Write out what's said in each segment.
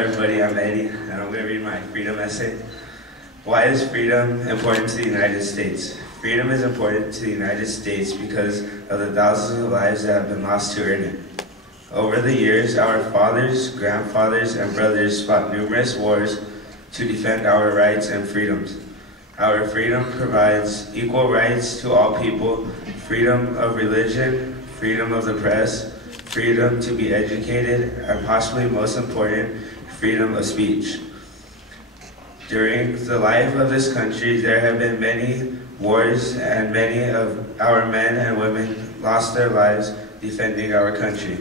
everybody, I'm Eddie, and I'm going to read my freedom essay. Why is freedom important to the United States? Freedom is important to the United States because of the thousands of lives that have been lost to earn it. Over the years, our fathers, grandfathers, and brothers fought numerous wars to defend our rights and freedoms. Our freedom provides equal rights to all people, freedom of religion, freedom of the press, freedom to be educated, and possibly most important, freedom of speech. During the life of this country, there have been many wars, and many of our men and women lost their lives defending our country.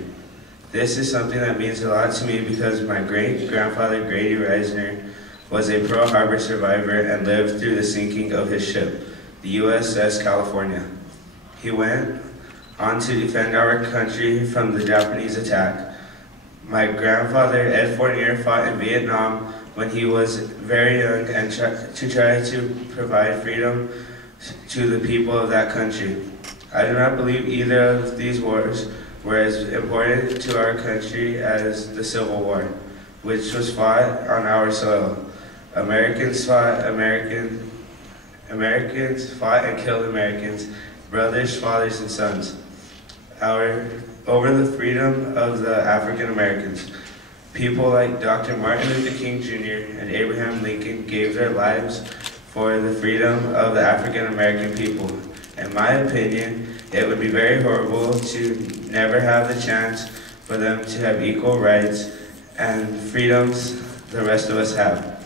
This is something that means a lot to me because my great-grandfather, Grady Reisner, was a Pearl Harbor survivor and lived through the sinking of his ship, the USS California. He went on to defend our country from the Japanese attack. My grandfather, Ed Fournier, fought in Vietnam when he was very young and to try to provide freedom to the people of that country. I do not believe either of these wars were as important to our country as the Civil War, which was fought on our soil. Americans fought and killed Americans, brothers, fathers, and sons. Over the freedom of the African Americans. People like Dr. Martin Luther King Jr. and Abraham Lincoln gave their lives for the freedom of the African American people. In my opinion, it would be very horrible to never have the chance for them to have equal rights and freedoms the rest of us have.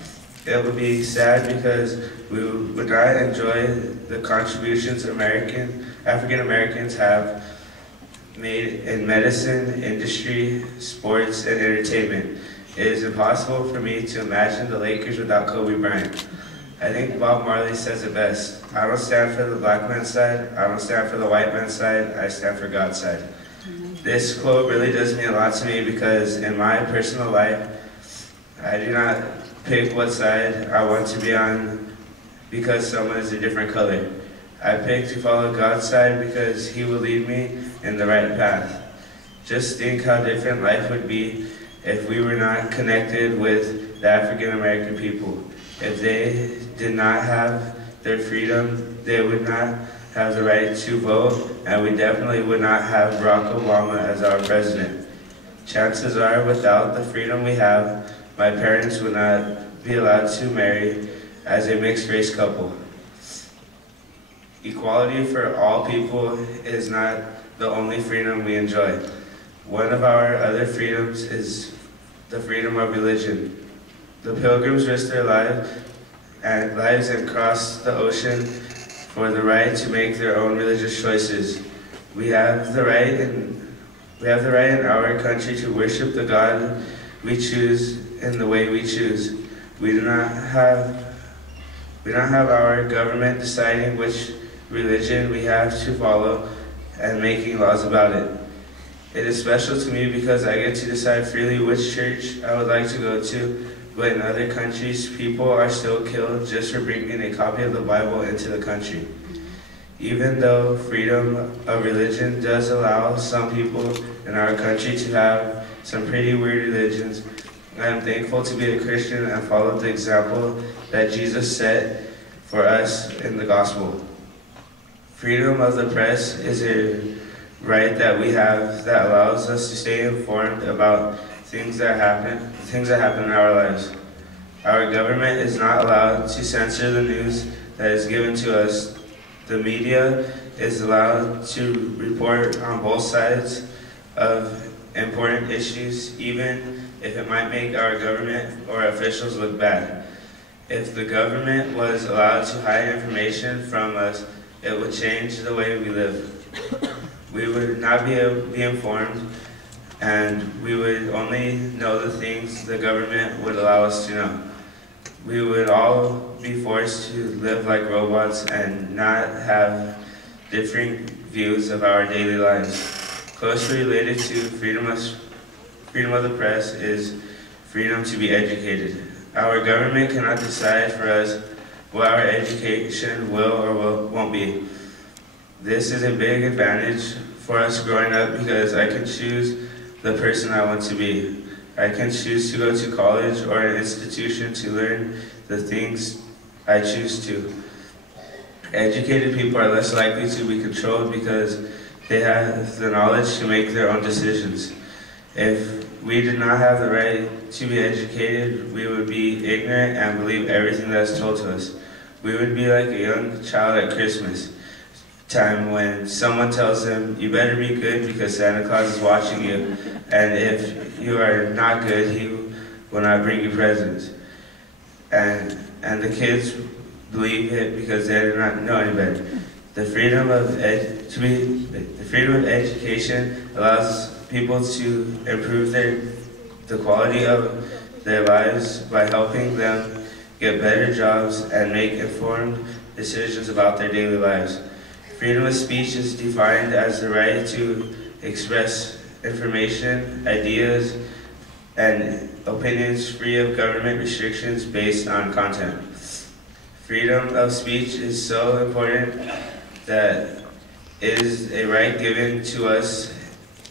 It would be sad because we would not enjoy the contributions African Americans have made in medicine, industry, sports, and entertainment. It is impossible for me to imagine the Lakers without Kobe Bryant. I think Bob Marley says it best. I don't stand for the black man's side, I don't stand for the white man's side, I stand for God's side. This quote really does mean a lot to me because in my personal life, I do not pick what side I want to be on because someone is a different color. I pick to follow God's side because He will lead me in the right path. Just think how different life would be if we were not connected with the African American people. If they did not have their freedom, they would not have the right to vote, and we definitely would not have Barack Obama as our president. Chances are, without the freedom we have, my parents would not be allowed to marry as a mixed-race couple. Equality for all people is not the only freedom we enjoy. One of our other freedoms is the freedom of religion. The Pilgrims risked their lives and crossed the ocean for the right to make their own religious choices. We have the right in our country to worship the God we choose in the way we choose. We do not have our government deciding which religion we have to follow and making laws about it. It is special to me because I get to decide freely which church I would like to go to, but in other countries, people are still killed just for bringing a copy of the Bible into the country. Even though freedom of religion does allow some people in our country to have some pretty weird religions, I am thankful to be a Christian and follow the example that Jesus set for us in the gospel. Freedom of the press is a right that we have that allows us to stay informed about things that happen in our lives. Our government is not allowed to censor the news that is given to us. The media is allowed to report on both sides of important issues, even if it might make our government or officials look bad. If the government was allowed to hide information from us, it would change the way we live. We would not be able to be informed, and we would only know the things the government would allow us to know. We would all be forced to live like robots and not have different views of our daily lives. Closely related to freedom of the press is freedom to be educated. Our government cannot decide for us what our education will or won't be. This is a big advantage for us growing up because I can choose the person I want to be. I can choose to go to college or an institution to learn the things I choose to. Educated people are less likely to be controlled because they have the knowledge to make their own decisions. If we did not have the right to be educated, we would be ignorant and believe everything that is told to us. We would be like a young child at Christmas time when someone tells them, you better be good because Santa Claus is watching you, and if you are not good, he will not bring you presents. And the kids believe it because they do not know any better. The freedom of education allows people to improve the quality of their lives by helping them get better jobs and make informed decisions about their daily lives. Freedom of speech is defined as the right to express information, ideas, and opinions free of government restrictions based on content. Freedom of speech is so important that it is a right given to us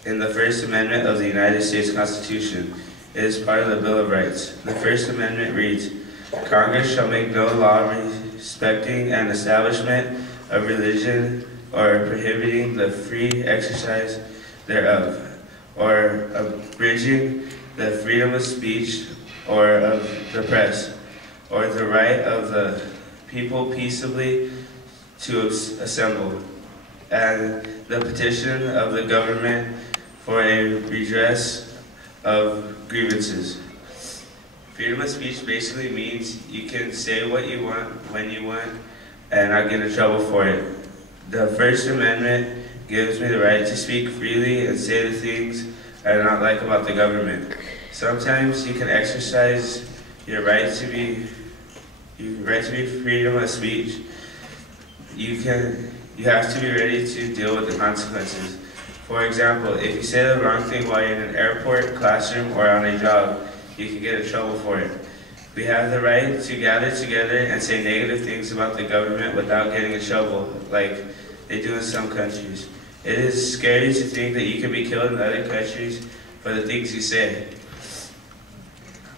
in the First Amendment of the United States Constitution. It is part of the Bill of Rights. The First Amendment reads, Congress shall make no law respecting an establishment of religion or prohibiting the free exercise thereof, or abridging the freedom of speech or of the press, or the right of the people peaceably to assemble, and the petition of the government for a redress of grievances. Freedom of speech basically means you can say what you want, when you want, and not get in trouble for it. The First Amendment gives me the right to speak freely and say the things I do not like about the government. Sometimes you can exercise your right to be freedom of speech. You have to be ready to deal with the consequences. For example, if you say the wrong thing while you're in an airport, classroom, or on a job, you can get in trouble for it. We have the right to gather together and say negative things about the government without getting in trouble, like they do in some countries. It is scary to think that you can be killed in other countries for the things you say.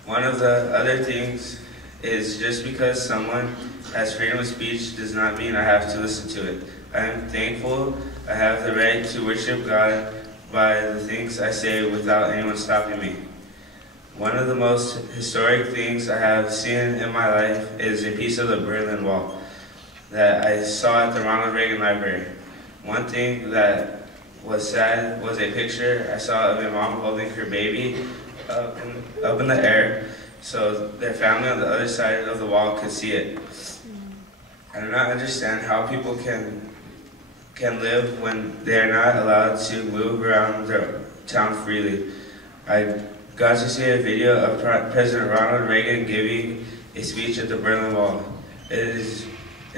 One of the other things is just because someone has freedom of speech does not mean I have to listen to it. I am thankful I have the right to worship God by the things I say without anyone stopping me. One of the most historic things I have seen in my life is a piece of the Berlin Wall that I saw at the Ronald Reagan Library. One thing that was sad was a picture I saw of a mom holding her baby up in the air so their family on the other side of the wall could see it. I do not understand how people can live when they are not allowed to move around their town freely. I got to see a video of President Ronald Reagan giving a speech at the Berlin Wall. It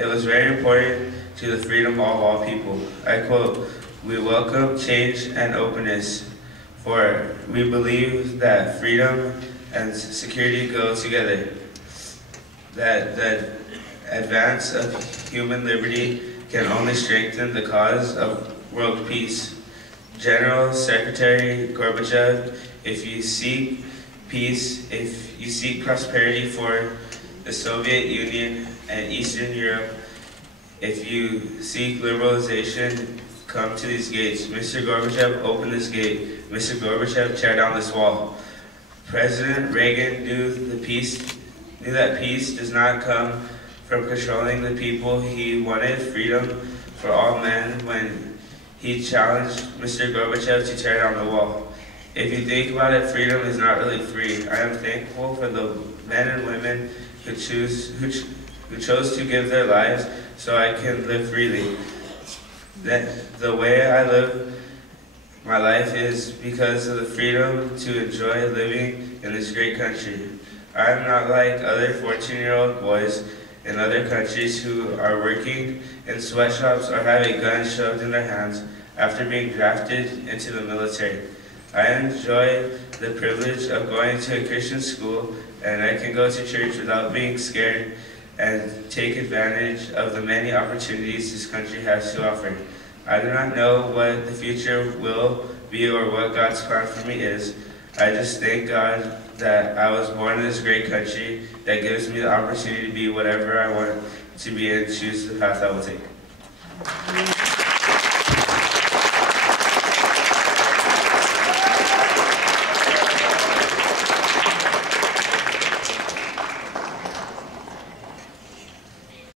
was very important to the freedom of all people. I quote, "We welcome change and openness, for we believe that freedom and security go together, that the advance of human liberty can only strengthen the cause of world peace. General Secretary Gorbachev, if you seek peace, if you seek prosperity for the Soviet Union and Eastern Europe, if you seek liberalization, come to these gates. Mr. Gorbachev, open this gate. Mr. Gorbachev, tear down this wall." President Reagan knew that peace does not come from controlling the people. He wanted freedom for all men when he challenged Mr. Gorbachev to tear down the wall. If you think about it, freedom is not really free. I am thankful for the men and women who chose to give their lives so I can live freely. The way I live my life is because of the freedom to enjoy living in this great country. I am not like other 14-year-old boys in other countries who are working in sweatshops or have a gun shoved in their hands after being drafted into the military. I enjoy the privilege of going to a Christian school, and I can go to church without being scared and take advantage of the many opportunities this country has to offer. I do not know what the future will be or what God's plan for me is. I just thank God that I was born in this great country that gives me the opportunity to be whatever I want to be and choose the path I will take.